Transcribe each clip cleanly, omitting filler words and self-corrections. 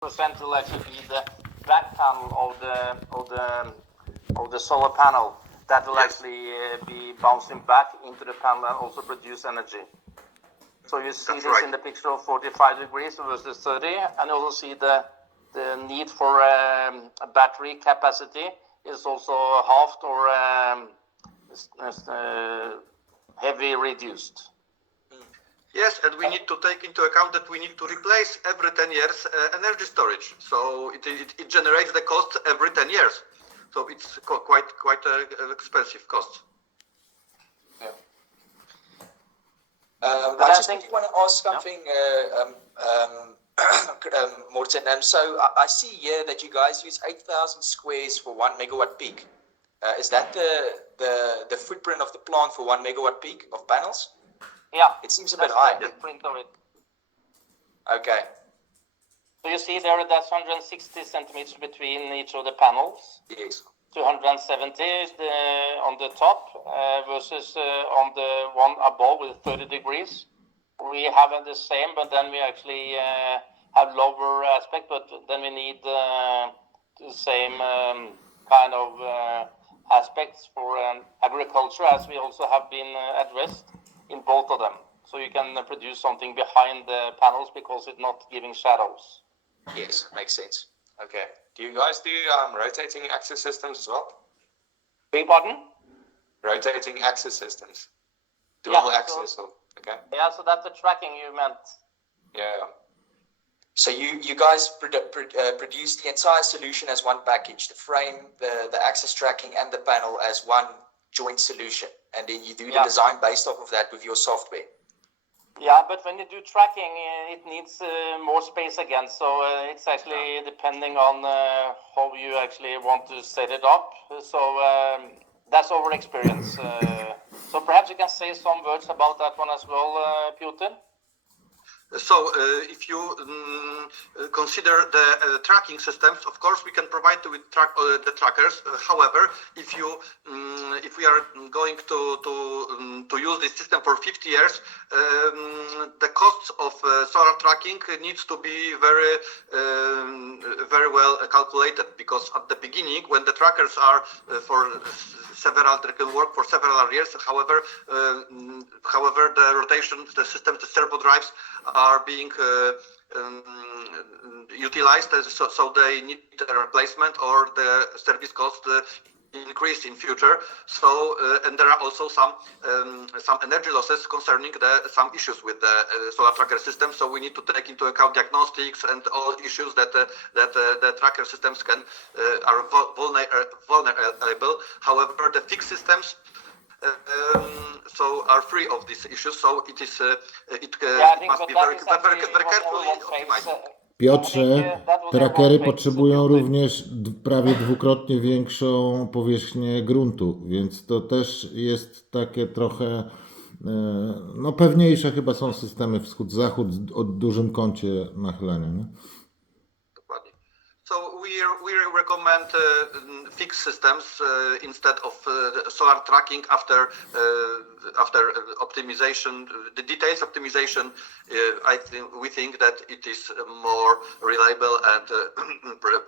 percent will actually be the back panel of the solar panel that will actually be bouncing back into the panel and also produce energy. So you see this in the picture of 45 degrees versus 30, and you also see the need for a battery capacity is also halved or heavy reduced. Yes, and we need to take into account that we need to replace every 10 years energy storage. So it generates the cost every 10 years. So it's quite expensive cost. Yeah. I just want to ask something, Morten. So I see here that you guys use 8,000 squares for 1 megawatt peak. Is that the footprint of the plant for 1 megawatt peak of panels? Yeah, it seems a bit high. The footprint of it. Okay. So you see there that's 160 centimeters between each of the panels. Yes. 270 is on the top versus on the one above with 30 degrees. We have the same, but then we actually have lower aspect, but then we need the same kind of aspects for agriculture, as we also have been addressed in both of them. So you can produce something behind the panels because it's not giving shadows. Yes, makes sense. Okay. Do you guys do rotating axis systems as well? Beg pardon? Rotating axis systems. Dual axis. Okay. Yeah, so that's the tracking you meant. Yeah. So you guys produce the entire solution as one package, the frame, the axis tracking, and the panel as one joint solution, and then you do the design based off of that with your software. Yeah, but when you do tracking, it needs more space again. So it's actually depending on how you actually want to set it up. So that's our experience. So perhaps you can say some words about that one as well, Piotr? So if you consider the tracking systems, of course we can provide with the trackers. However, if we are going to use this system for 50 years, the costs of solar tracking needs to be very well calculated, because at the beginning, when the trackers are they can work for several years. However, the rotation, the systems, the servo drives are being utilized, so they need a replacement, or the service cost increase in future. So and there are also some energy losses concerning some issues with the solar tracker system. So we need to take into account diagnostics and all issues that the tracker systems are vulnerable. However, the fixed systems so are free of these issues. So it is it must be very carefully optimized. Piotrze, trackery potrzebują również prawie dwukrotnie większą powierzchnię gruntu, więc to też jest takie trochę, no pewniejsze chyba są systemy wschód-zachód o dużym kącie nachylenia, nie? Dokładnie. So we recommend fixed systems instead of solar tracking after optimization. The details optimization, we think that it is more reliable and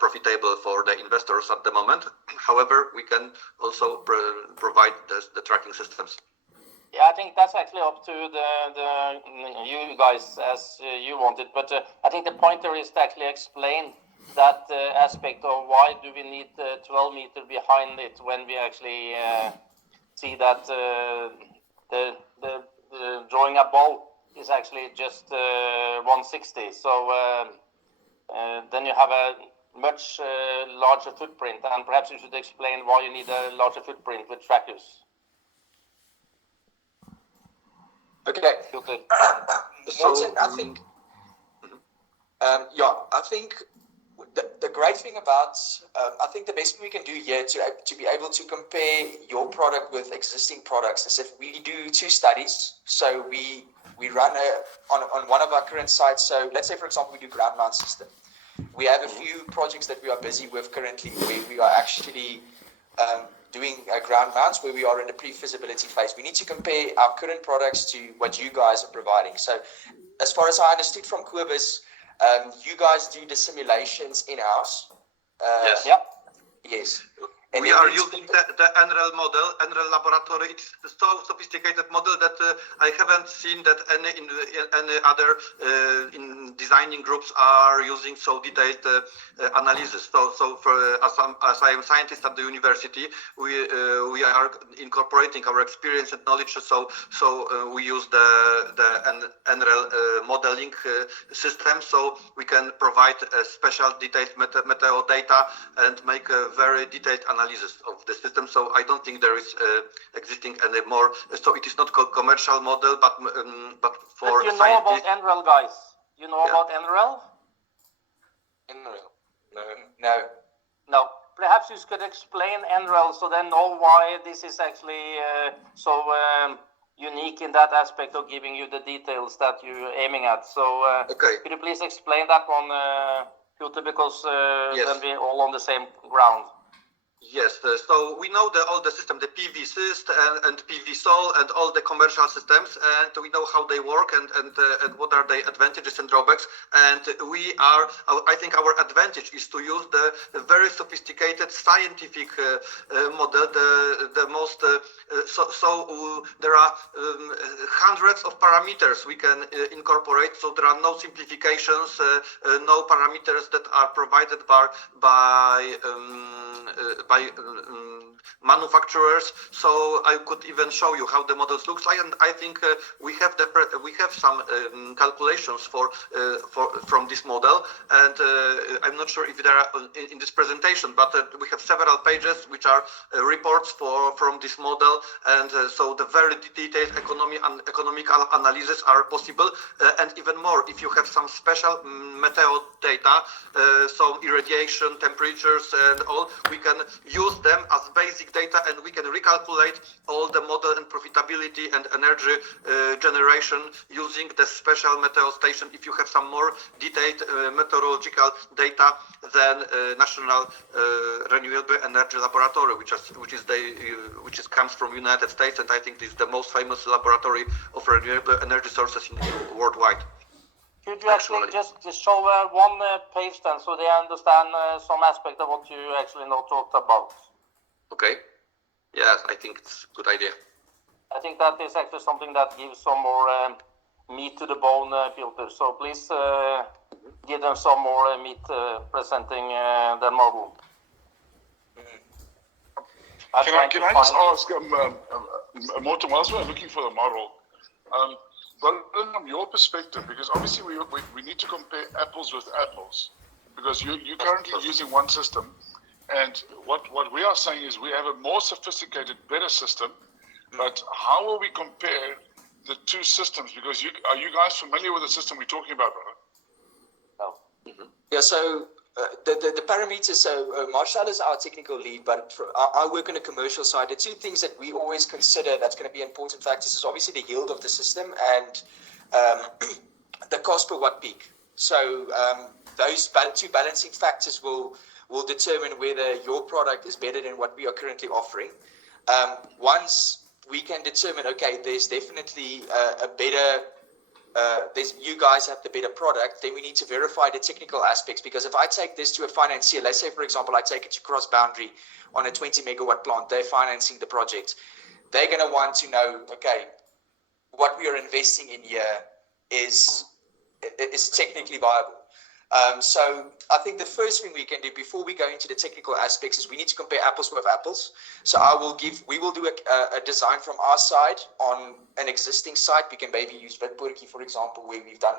profitable for the investors at the moment. However, we can also provide the tracking systems. Yeah, I think that's actually up to you guys as you want it. But I think the pointer is to actually explain that aspect of why do we need 12 meters behind it when we actually see that the drawing above is actually just 160. So then you have a much larger footprint, and perhaps you should explain why you need a larger footprint with trackers. Okay. Morten, I think, I think the great thing about, I think the best thing we can do here to be able to compare your product with existing products is if we do two studies. So we run on one of our current sites. So let's say, for example, we do ground mount system. We have a few projects that we are busy with currently where we are actually doing ground mounts, where we are in the pre-feasibility phase. We need to compare our current products to what you guys are providing. So as far as I understood from Kobus, You guys do the simulations in-house. Yes. Yeah. Yes. And We then are need to using the NREL model, NREL laboratory. It's so sophisticated model that I haven't seen that any other in designing groups are using so detailed analysis. So as I am scientist at the university, we are incorporating our experience and knowledge. So we use the NREL modeling system, so we can provide a special detailed meteo data and make a very detailed analysis of the system. So I don't think there is existing any more. So it is not commercial model, but for But you know scientists. about NREL, guys. You know about NREL? No. No. Perhaps you could explain NREL so they know why this is actually so unique in that aspect of giving you the details that you're aiming at. So Okay. could you please explain that one, Peter, because Yes. then we're all on the same ground. Yes, so we know all the system, the PV Syst and PV Sol and all the commercial systems, and we know how they work and what are their advantages and drawbacks. And I think our advantage is to use the very sophisticated scientific model, the most. There are hundreds of parameters we can incorporate. So there are no simplifications, no parameters that are provided by manufacturers. So I could even show you how the models looks like, and I think we have some calculations from this model, and I'm not sure if they are in this presentation, but we have several pages which are reports from this model, and so the very detailed economical analysis are possible, and even more if you have some special meteo data, so irradiation, temperatures, and all, we can use them as basic data, and we can recalculate all the model and profitability and energy generation using the special meteo station. If you have some more detailed meteorological data than National Renewable Energy Laboratory, which comes from United States, and I think this is the most famous laboratory of renewable energy sources worldwide. Could you actually just show one page then, so they understand some aspect of what you actually now talked about? Okay. Yes, I think it's a good idea. I think that is actually something that gives some more meat to the bone, Peter. So please give them some more meat presenting the model. Can I just ask, Morten, whilst we're looking for the model, but from your perspective, because obviously we need to compare apples with apples, because you're currently using one system, and what we are saying is we have a more sophisticated, better system, but how will we compare the two systems? Because are you guys familiar with the system we're talking about, brother? No. Mm-hmm. Yeah, so the parameters, so Marshall is our technical lead, but I work on the commercial side. The two things that we always consider that's going to be important factors is obviously the yield of the system and the cost per watt peak. So those two balancing factors will determine whether your product is better than what we are currently offering. Once we can determine, okay, there's definitely a better you guys have the better product, then we need to verify the technical aspects, because if I take this to a financier, let's say for example I take it to Cross Boundary on a 20 megawatt plant, they're financing the project, they're going to want to know, okay, what we are investing in here is technically viable. So I think the first thing we can do before we go into the technical aspects is we need to compare apples with apples. So we will do a design from our side on an existing site. We can maybe use Witpoortjie, for example, where we've done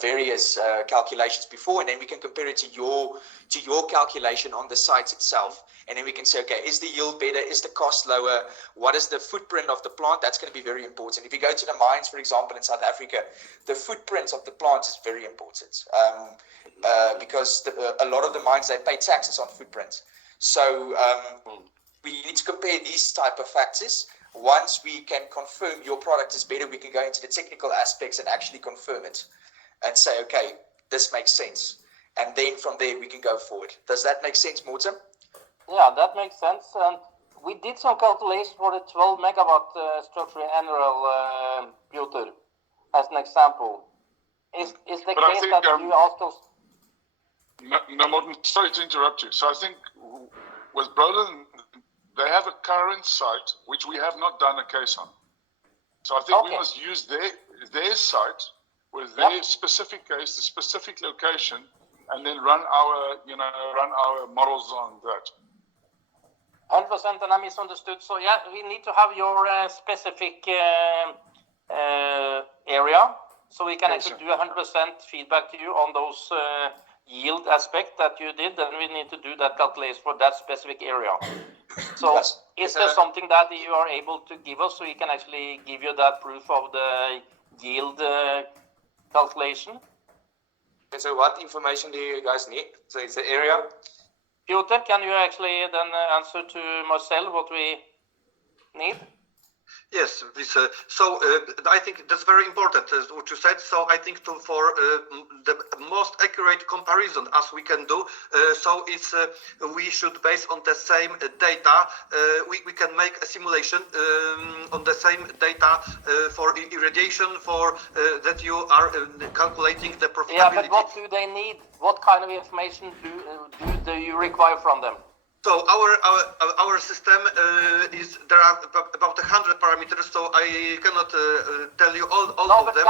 various calculations before, and then we can compare it to your calculation on the site itself, and then we can say, okay, is the yield better, is the cost lower, what is the footprint of the plant? That's going to be very important. If you go to the mines, for example, in South Africa, the footprint of the plant is very important, because a lot of the mines, they pay taxes on footprint. So we need to compare these type of factors. Once we can confirm your product is better, we can go into the technical aspects and actually confirm it and say, okay, this makes sense. And then from there, we can go forward. Does that make sense, Morten? Yeah, that makes sense. And we did some calculations for the 12 megawatt structure in NREL, Peter, as an example. Is the But I case think, that you asked us? No, Morten, sorry to interrupt you. So I think with Brolin, they have a current site which we have not done a case on. So I think we must use their site with their specific case, the specific location, and then run our models on that. 100%, and I misunderstood. So yeah, we need to have your specific area, so we can actually do 100% feedback to you on those yield aspect that you did, and we need to do that calculation for that specific area. So is there something that you are able to give us, so we can actually give you that proof of the yield calculation? So what information do you guys need? So it's the area. Piotr, can you actually then answer to Marcel what we need? Yes, please. So I think that's very important, what you said. So I think for the most accurate comparison as we can do, so it's we should base on the same data. We can make a simulation on the same data for irradiation, for that you are calculating the profitability. Yeah, but what do they need? What kind of information do you require from them? So our system is, there are about 100 parameters, so I cannot tell you all no, of them.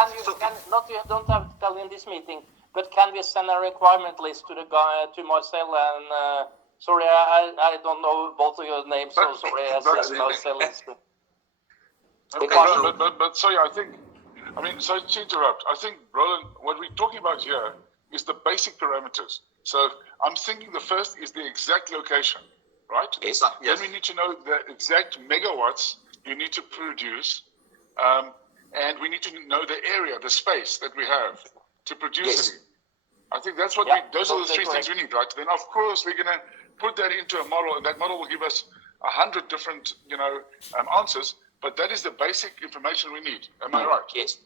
You don't have to tell in this meeting, but can we send a requirement list to the guy, to Marcel and sorry, I don't know both of your names, so sorry, Marcel is But sorry, sorry to interrupt. I think, Roland, what we're talking about here is the basic parameters. So I'm thinking the first is the exact location, right? Yes. Then we need to know the exact megawatts you need to produce, and we need to know the area, the space that we have to produce it. I think that's what those are the three things we need, right? Then of course we're gonna put that into a model, and that model will give us 100 different, answers. But that is the basic information we need. Am I right? Yes.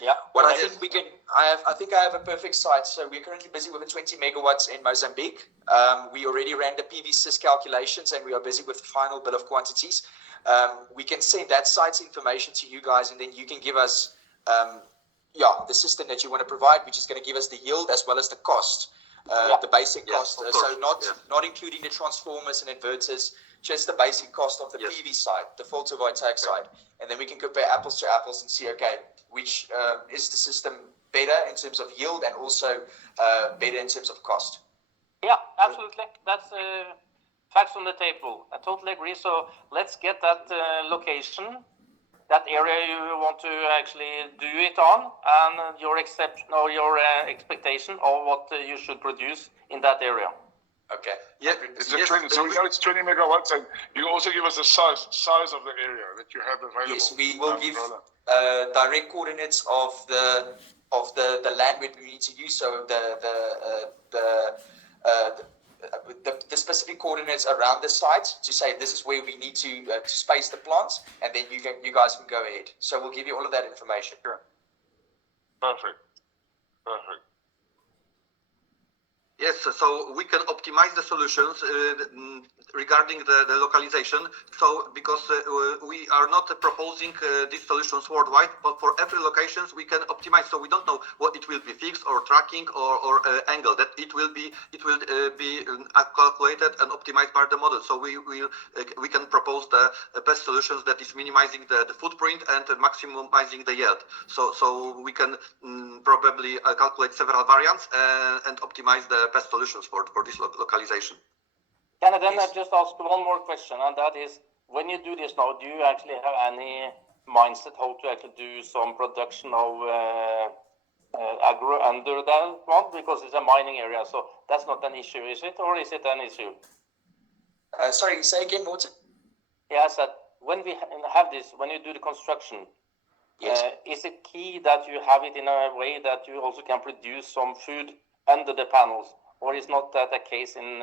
Yeah. What I think we can, I think I have a perfect site. So we're currently busy with the 20 megawatts in Mozambique. We already ran the PV sys calculations, and we are busy with the final bill of quantities. We can send that site's information to you guys, and then you can give us, the system that you want to provide, which is going to give us the yield as well as the cost, the basic cost. So not including the transformers and inverters, just the basic cost of the PV side, the photovoltaic side. And then we can compare apples to apples and see, okay, which is the system better in terms of yield and also better in terms of cost. Yeah, absolutely. That's facts on the table. I totally agree. So let's get that location, that area you want to actually do it on, and your expectation of what you should produce in that area. Okay. Yeah. So we know it's 20 megawatts, and you also give us the size of the area that you have available. Yes, we will give direct coordinates of the land where we need to use. So the specific coordinates around the site to say this is where we need to space the plants, and then you guys can go ahead. So we'll give you all of that information. Sure. Perfect. Yes, so we can optimize the solutions regarding the localization. So because we are not proposing these solutions worldwide, but for every location we can optimize. So we don't know what it will be fixed or tracking or angle. That it will be calculated and optimized by the model. So we can propose the best solutions that is minimizing the footprint and maximizing the yield. So we can probably calculate several variants and optimize the best solutions for this localization. Can I then just ask one more question, and that is, when you do this now, do you actually have any mindset how to actually do some production of agro under that one? Because it's a mining area, so that's not an issue, is it? Or is it an issue? Sorry, say again, Morten. Yeah, I said, when we have this, when you do the construction, is it key that you have it in a way that you also can produce some food under the panels, or is not that a case in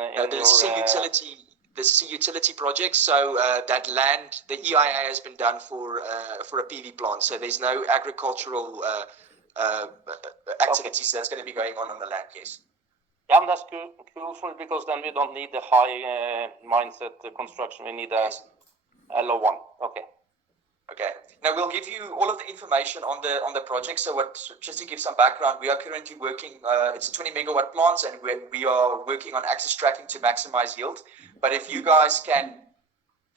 this is a utility project, so that land, the EIA has been done for a PV plant, so there's no agricultural activities that's going to be going on the land, yes. Yeah, and that's cool for it, because then we don't need the high mindset construction, we need a low one. Okay. Okay. Now we'll give you all of the information on the project. So just to give some background, we are currently working. It's a 20 megawatt plant, and we are working on axis tracking to maximize yield. But if you guys can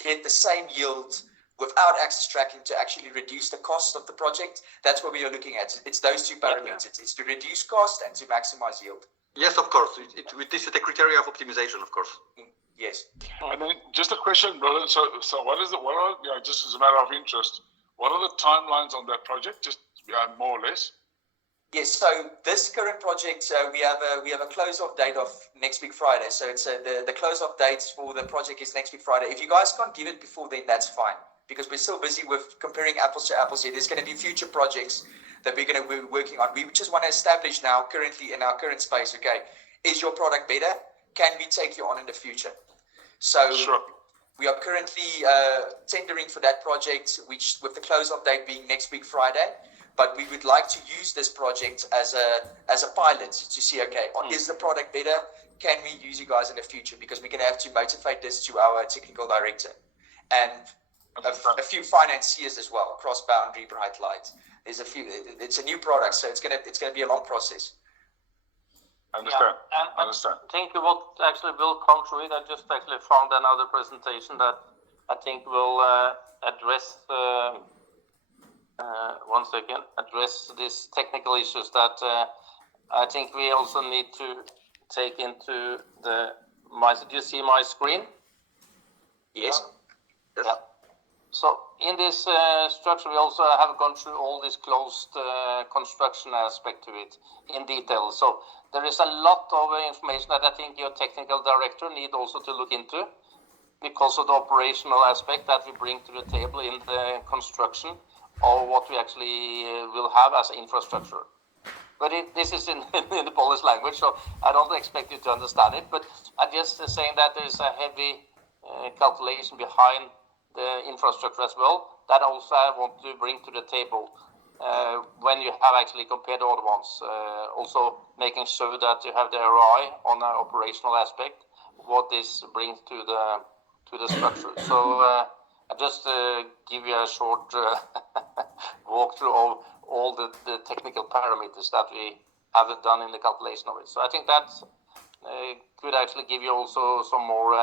get the same yield without axis tracking to actually reduce the cost of the project, that's what we are looking at. It's those two parameters. It's to reduce cost and to maximize yield. Yes, of course. This is the criteria of optimization, of course. Yes. And then just a question, Roland. So what are, just as a matter of interest, what are the timelines on that project? Just more or less. Yes. So this current project, we have a close-off date of next week Friday. So it's the close-off dates for the project is next week Friday. If you guys can't give it before then, that's fine, because we're still busy with comparing apples to apples here. There's going to be future projects that we're going to be working on. We just want to establish now, currently in our current space, okay, is your product better? Can we take you on in the future? So Sure. we are currently tendering for that project, which with the close-off date being next week Friday. But we would like to use this project as a pilot to see, okay, is the product better? Can we use you guys in the future? Because we're going to have to motivate this to our technical director and a few financiers as well, cross-boundary, bright light. There's a few. It's a new product, so it's gonna be a long process. Understand. Yeah, and Understand. I think what actually will come through it, I just actually found another presentation that I think will address, address these technical issues that I think we also need to take into do you see my screen? Yes. Yeah. So in this structure, we also have gone through all this closed construction aspect to it in detail. So there is a lot of information that I think your technical director need also to look into, because of the operational aspect that we bring to the table in the construction of what we actually will have as infrastructure. But this is in the Polish language, so I don't expect you to understand it. But I'm just saying that there is a heavy calculation behind the infrastructure as well, that also I want to bring to the table when you have actually compared the other ones. Also making sure that you have the ROI on an operational aspect, what this brings to the structure. So I just give you a short walkthrough of all the technical parameters that we have done in the calculation of it. So I think that could actually give you also some more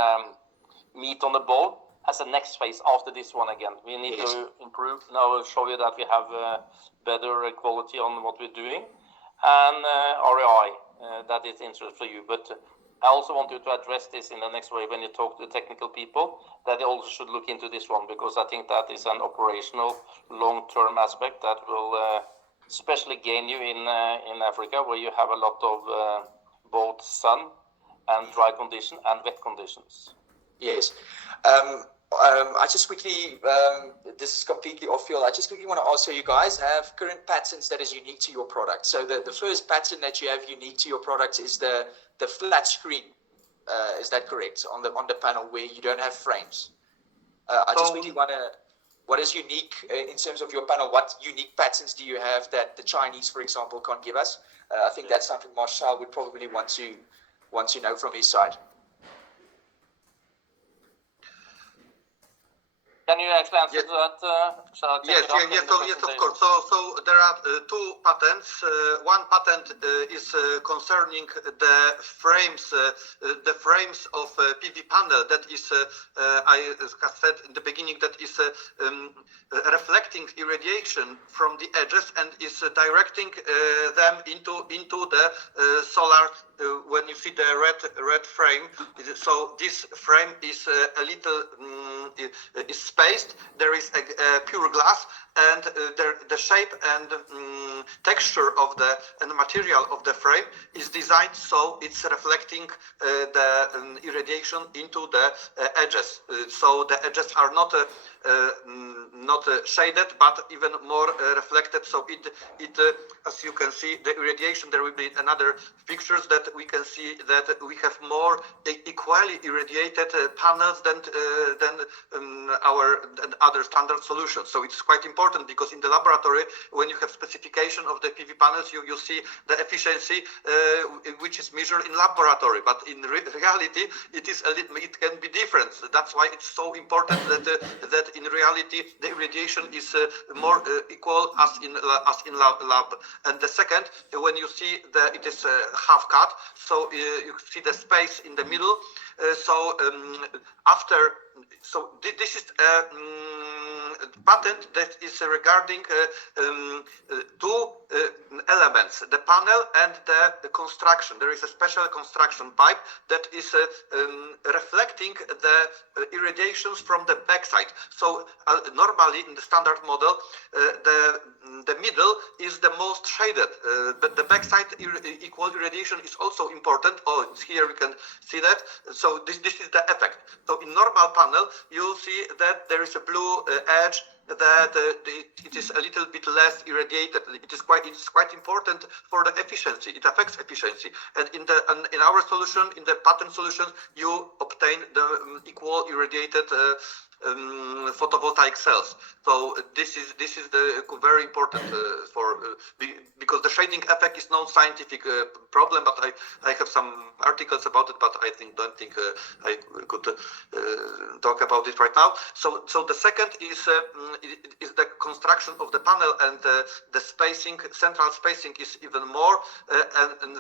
meat on the bone as a next phase after this one again. We need to improve, now show you that we have better quality on what we're doing, and ROI, that is interesting for you. But I also want you to address this in the next way when you talk to the technical people, that they also should look into this one, because I think that is an operational long-term aspect that will especially gain you in Africa, where you have a lot of both sun and dry condition and wet conditions. Yes. I just quickly, this is completely off field. I just quickly want to ask, so you guys have current patterns that is unique to your product. So the first pattern that you have unique to your product is the flat screen. Is that correct? On the panel where you don't have frames. I just quickly want to, what is unique in terms of your panel? What unique patterns do you have that the Chinese, for example, can't give us? I think that's something Marshall would probably want to know from his side. Can you actually answer that? Yes, of course. So there are two patents. One patent is concerning the frames of PV panel. That is, I have said in the beginning, that is reflecting irradiation from the edges and is directing them into the solar. When you see the red frame, so this frame is a little is spaced. There is a pure glass, and the shape and texture of the material of the frame is designed so it's reflecting the irradiation into the edges. So the edges are not shaded, but even more reflected. So it as you can see, the irradiation. There will be another pictures that we can see that we have more equally irradiated panels than our and other standard solutions. So it's quite important because in the laboratory, when you have specification of the PV panels, you see the efficiency which is measured in laboratory, but in reality it can be different. That's why it's so important that in reality the irradiation is more equal as in lab. And the second, when you see it is half cut, so you see the space in the middle. This is a patent that is regarding two elements, the panel and the construction. There is a special construction pipe that is reflecting the irradiations from the backside. So normally in the standard model, the middle is the most shaded, but the backside equal irradiation is also important. Oh, it's here, we can see that. So this is the effect. So in normal panel, you'll see that there is a blue edge, that it is a little bit less irradiated. It is quite important for the efficiency. It affects efficiency. And in our solution, in the patent solutions, you obtain the equal irradiated photovoltaic cells. So this is the very important because the shading effect is no scientific problem, but I have some articles about it, but I don't think I could talk about it right now. So the second is the construction of the panel, and the spacing, central spacing is even more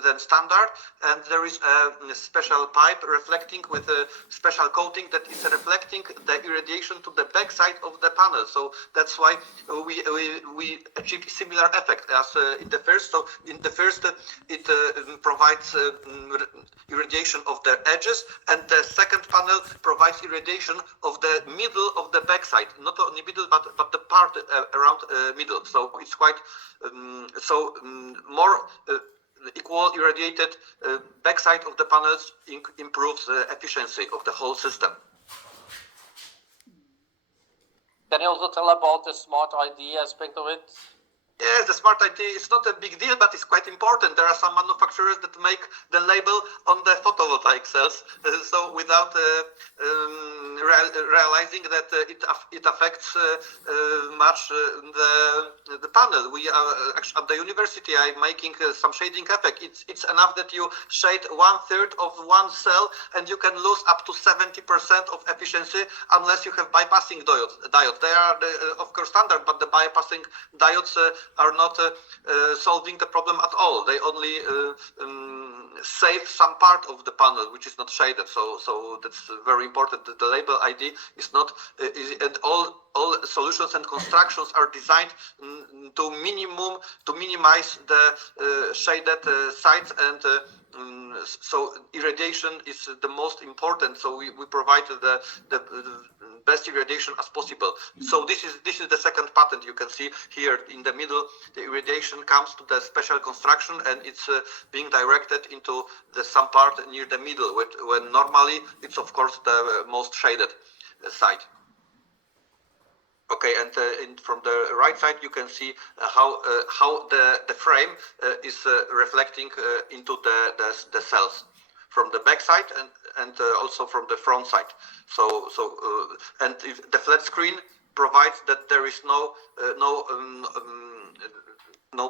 than standard, and there is a special pipe reflecting with a special coating that is reflecting the irradiation to the backside of the panel. So that's why we achieve similar effect as in the first. So in the first, it provides irradiation of the edges, and the second panel provides irradiation of the middle of the backside, not only middle, but the part around middle. So it's quite more equal irradiated backside of the panels improves the efficiency of the whole system. Can you also tell about the smart ID aspect of it? Yes, the smart ID is not a big deal, but it's quite important. There are some manufacturers that make the label on the photovoltaic cells, so without realizing that it affects much the panel. We are actually at the university. I'm making some shading effect. It's enough that you shade 1/3 of one cell, and you can lose up to 70% of efficiency unless you have bypassing diodes. They are of course standard, but the bypassing diodes are not solving the problem at all. They only save some part of the panel which is not shaded. So that's very important. The label ID is not, and all solutions and constructions are designed to minimize the shaded sites, and so irradiation is the most important. So we provide the best irradiation as possible. So this is the second patent. You can see here in the middle, the irradiation comes to the special construction, and it's being directed into some part near the middle, when normally it's of course the most shaded side. Okay, and from the right side you can see how the frame is reflecting into the cells from the back side and also from the front side. And if the flat screen provides that there is no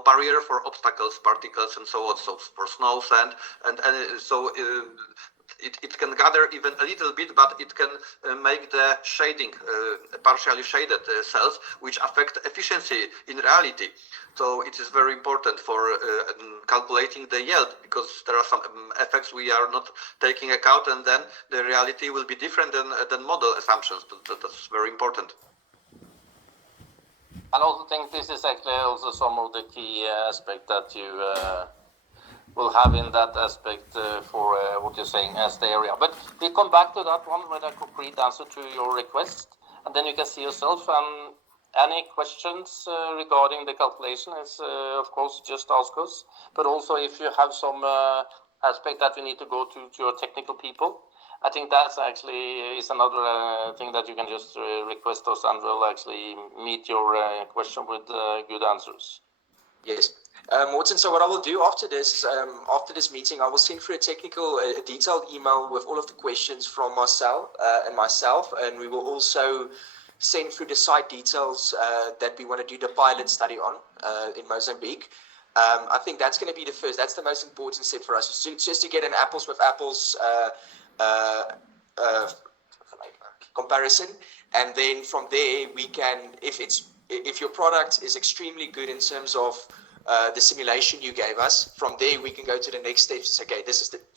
barrier for obstacles, particles, and so on. So for snow, sand, and so. It can gather even a little bit, but it can make the shading, partially shaded cells, which affect efficiency in reality. So it is very important for calculating the yield, because there are some effects we are not taking account, and then the reality will be different than model assumptions. That's very important. I also think this is actually also some of the key aspects that you will have in that aspect for what you're saying as the area. But we come back to that one with a concrete answer to your request, and then you can see yourself. Any questions regarding the calculation is, of course, just ask us. But also if you have some aspect that you need to go to your technical people, I think that's actually is another thing that you can just request us, and we'll actually meet your question with good answers. Yes. Morten, so what I will do after this meeting, I will send through a detailed email with all of the questions from Marcel and myself, and we will also send through the site details that we want to do the pilot study on in Mozambique. I think that's going to be the first. That's the most important step for us. Just to get an apples with apples comparison, and then from there we can, if your product is extremely good in terms of the simulation you gave us, from there we can go to the next steps. Okay,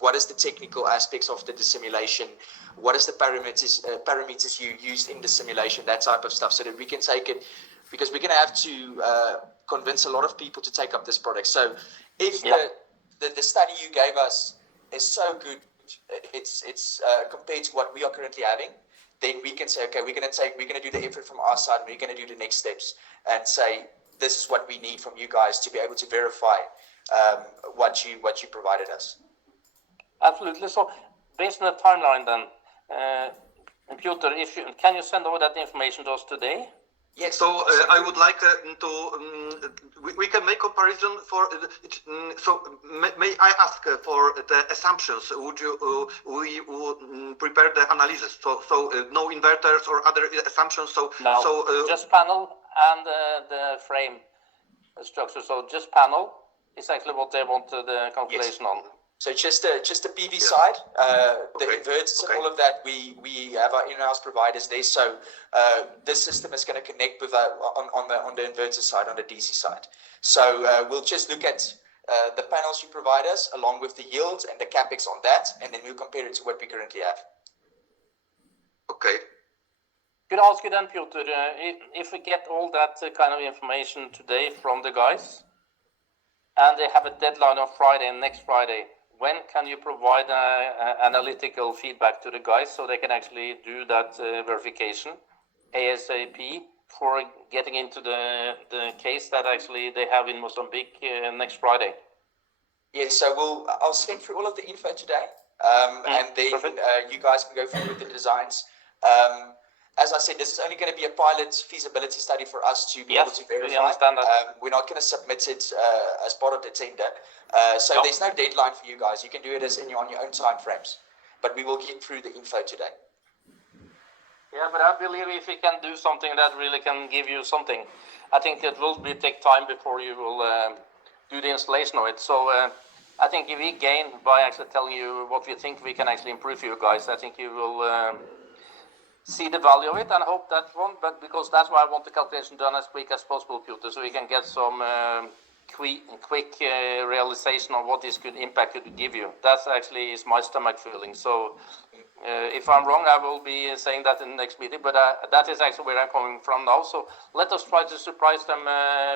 what is the technical aspects of the simulation? What is the parameters you used in the simulation? That type of stuff, so that we can take it, because we're going to have to convince a lot of people to take up this product. So if the study you gave us is so good, it's compared to what we are currently having, then we can say, okay, we're going to do the effort from our side, and we're going to do the next steps and say, this is what we need from you guys to be able to verify what you provided us. Absolutely. So based on the timeline then, Piotr, can you send over that information to us today? Yes. So I would like we can make comparison for may I ask for the assumptions? Would you we prepare the analysis? So no inverters or other assumptions. No, just panel and the frame structure. So just panel is actually what they want the calculation on. So just the PV side, the inverters and all of that, we have our in-house providers there. So this system is going to connect with on the inverter side, on the DC side. So we'll just look at the panels you provide us along with the yields and the capex on that, and then we'll compare it to what we currently have. Okay. Could I ask you then, Piotr, if we get all that kind of information today from the guys, and they have a deadline on Friday, next Friday, when can you provide analytical feedback to the guys so they can actually do that verification ASAP for getting into the case that actually they have in Mozambique next Friday? Yeah, so I'll send through all of the info today, and then you guys can go through with the designs. As I said, this is only going to be a pilot feasibility study for us to be able to verify. We understand that. We're not going to submit it as part of the tender. So there's no deadline for you guys. You can do it on your own time frames. But we will get through the info today. Yeah, but I believe if we can do something that really can give you something, I think it will take time before you will do the installation of it. So I think if we gain by actually telling you what we think we can actually improve for you guys, I think you will see the value of it, and I hope that one, but because that's why I want the calculation done as quick as possible, Piotr, so we can get some quick realization of what this could impact could give you. That's actually is my stomach feeling. So if I'm wrong, I will be saying that in the next meeting, but that is actually where I'm coming from now. So let us try to surprise them,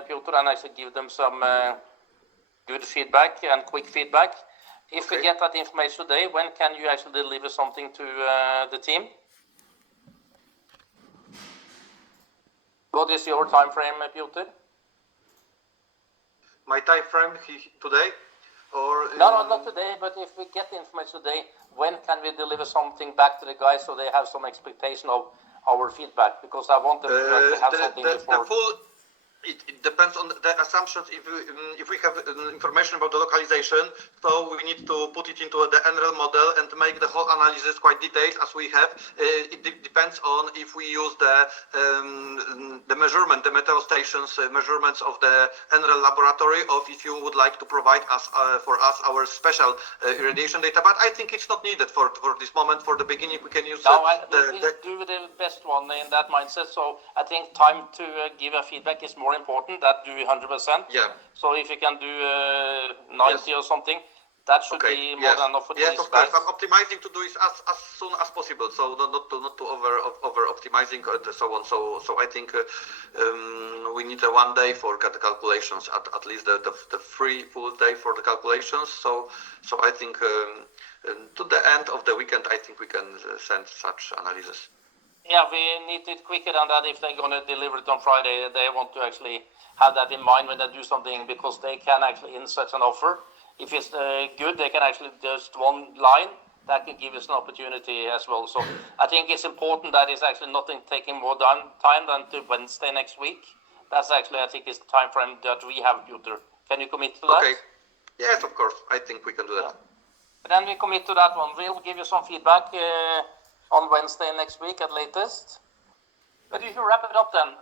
Piotr, and actually give them some good feedback and quick feedback. If we get that information today, when can you actually deliver something to the team? What is your time frame, Piotr? My time frame today, or no, not today. But if we get the information today, when can we deliver something back to the guys so they have some expectation of our feedback? Because I want them to have something before. It depends on the assumptions. If we have information about the localization, so we need to put it into the NREL model and make the whole analysis quite detailed as we have. It depends on if we use the measurement, the meteo stations measurements of the NREL laboratory, or if you would like to provide us for us our special irradiation data. But I think it's not needed for this moment. For the beginning, we can use we do the best one in that mindset. So I think time to give a feedback is more important. That do 100%. Yeah. So if you can do 90 or something, that should be more than enough for these guys. Yes, of course. I'm optimizing to do it as soon as possible. So not to over optimizing and so on. So I think we need 1 day for the calculations, at least the free full day for the calculations. So I think to the end of the weekend, I think we can send such analysis. Yeah, we need it quicker than that. If they're going to deliver it on Friday, they want to actually have that in mind when they do something, because they can actually insert an offer. If it's good, they can actually just one line that can give us an opportunity as well. So I think it's important that it's actually nothing taking more time than to Wednesday next week. That's actually, I think, is the time frame that we have, Piotr. Can you commit to that? Okay. Yes, of course. I think we can do that. Then we commit to that one. We'll give you some feedback on Wednesday next week at latest. But if you wrap it up then,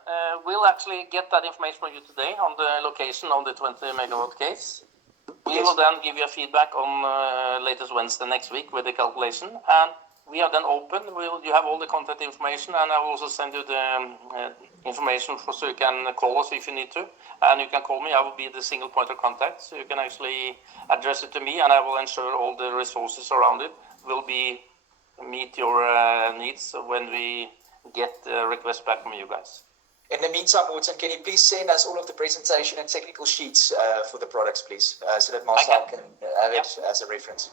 we'll actually get that information from you today on the location of the 20 megawatt case. We will then give you a feedback on latest Wednesday next week with the calculation, and we are then open. You have all the contact information, and I will also send you the information so you can call us if you need to, and you can call me. I will be the single point of contact, so you can actually address it to me, and I will ensure all the resources around it will meet your needs when we get requests back from you guys. In the meantime, Morten, can you please send us all of the presentation and technical sheets for the products, please, so that Marcel can have it as a reference?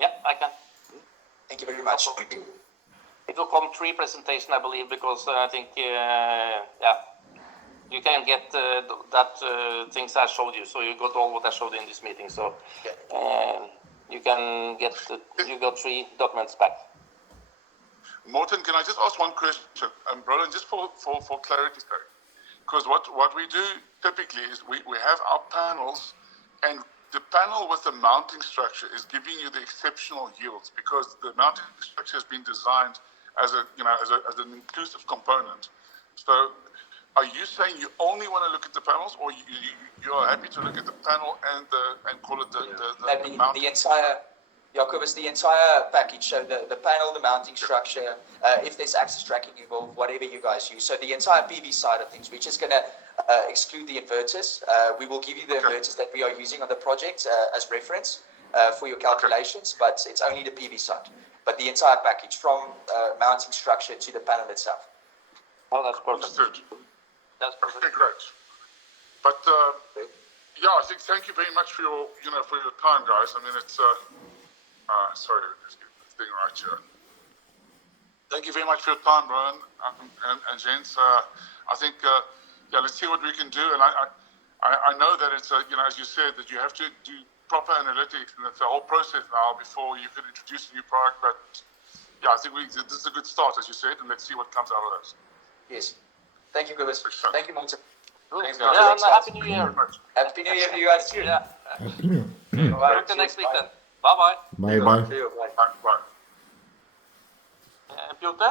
Yeah, I can. Thank you very much. It will come 3 presentations, I believe, because I think, you can get things I showed you. So you got all what I showed you in this meeting. So you can get, you got 3 documents back. Morten, can I just ask one question? Roland, just for clarity's sake, because what we do typically is we have our panels, and the panel with the mounting structure is giving you the exceptional yields because the mounting structure has been designed as an inclusive component. So, are you saying you only want to look at the panels, or you are happy to look at the panel and call it the mounting? The entire. Jacob, is the entire package, so the panel, the mounting structure, if there's access tracking involved, whatever you guys use. So the entire PV side of things, we're just going to exclude the inverters. We will give you the inverters that we are using on the project as reference for your calculations, but it's only the PV side. But the entire package from mounting structure to the panel itself. Oh, that's perfect. Understood. That's perfect. Okay, great. But I think thank you very much for your time, guys. I mean, it's sorry, let's get this thing right here. Thank you very much for your time, Rowan and Jens. I think let's see what we can do. And I know that it's as you said, that you have to do proper analytics, and it's a whole process now before you can introduce a new product. But I think this is a good start, as you said, and let's see what comes out of this. Yes. Thank you, Gobus. Thank you, Morten. Thanks, guys. Yeah, and Happy New Year. Happy New Year to you guys too. Yeah. Happy New Year. Talk to you next week then. Bye-bye. Bye bye. Bye. Piotr?